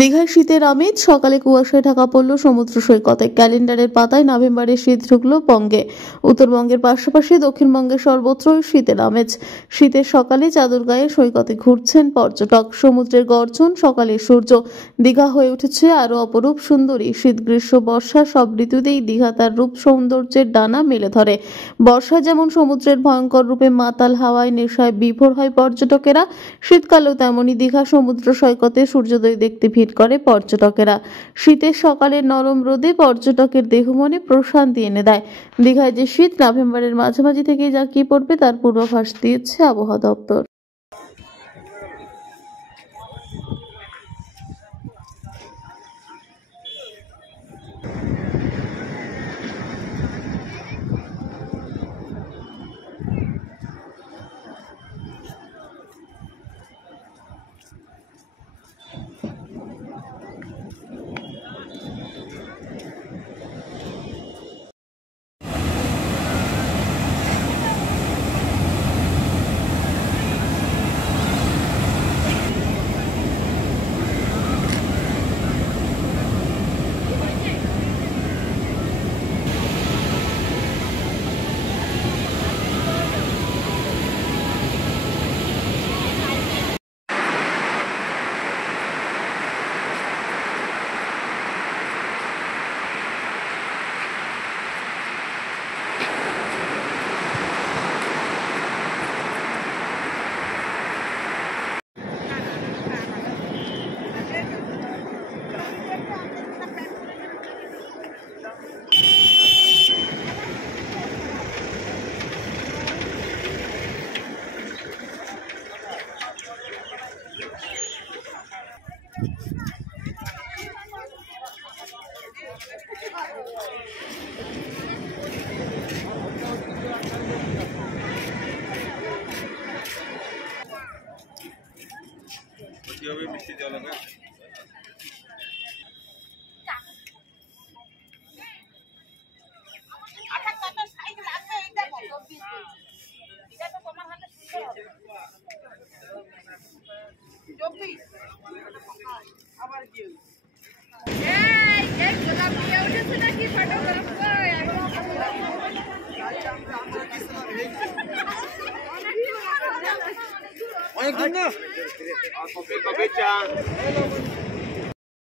দীঘায় শীতের আমেজ, সকালে কুয়াশায় ঢাকা পড়ল সমুদ্র সৈকতে। ক্যালেন্ডারের পাতায় নভেম্বরে শীত ঢুকলো বঙ্গে। উত্তরবঙ্গের পাশাপাশি দক্ষিণবঙ্গের সর্বত্রই শীতের আমেজ। শীতের সকালে চাদর গায়ে সৈকতে ঘুরছেন পর্যটক। সমুদ্রের গর্জন, সকালের সূর্য। দীঘা হয়ে উঠেছে আরো অপরূপ সুন্দরী। শীত, গ্রীষ্ম, বর্ষা সব ঋতুতেই দীঘা তার রূপ সৌন্দর্যের ডানা মেলে ধরে। বর্ষায় যেমন সমুদ্রের ভয়ঙ্কর রূপে মাতাল হাওয়ায় নেশায় বিভোর হয় পর্যটকেরা, শীতকালেও তেমনই দীঘা সমুদ্র সৈকতে সূর্যোদয় দেখতে ভিড় করে পর্যটকেরা। শীতের সকালের নরম রোদে পর্যটকের দেহ মনে প্রশান্তি এনে দেয়। দীঘায় যে শীত নভেম্বরের মাঝামাঝি থেকে জাঁকিয়ে পড়বে তার পূর্বাভাস দিয়েছে আবহাওয়া দপ্তর। কিভাবে মিষ্টি জল হবে? আবার কি অনেক দিন না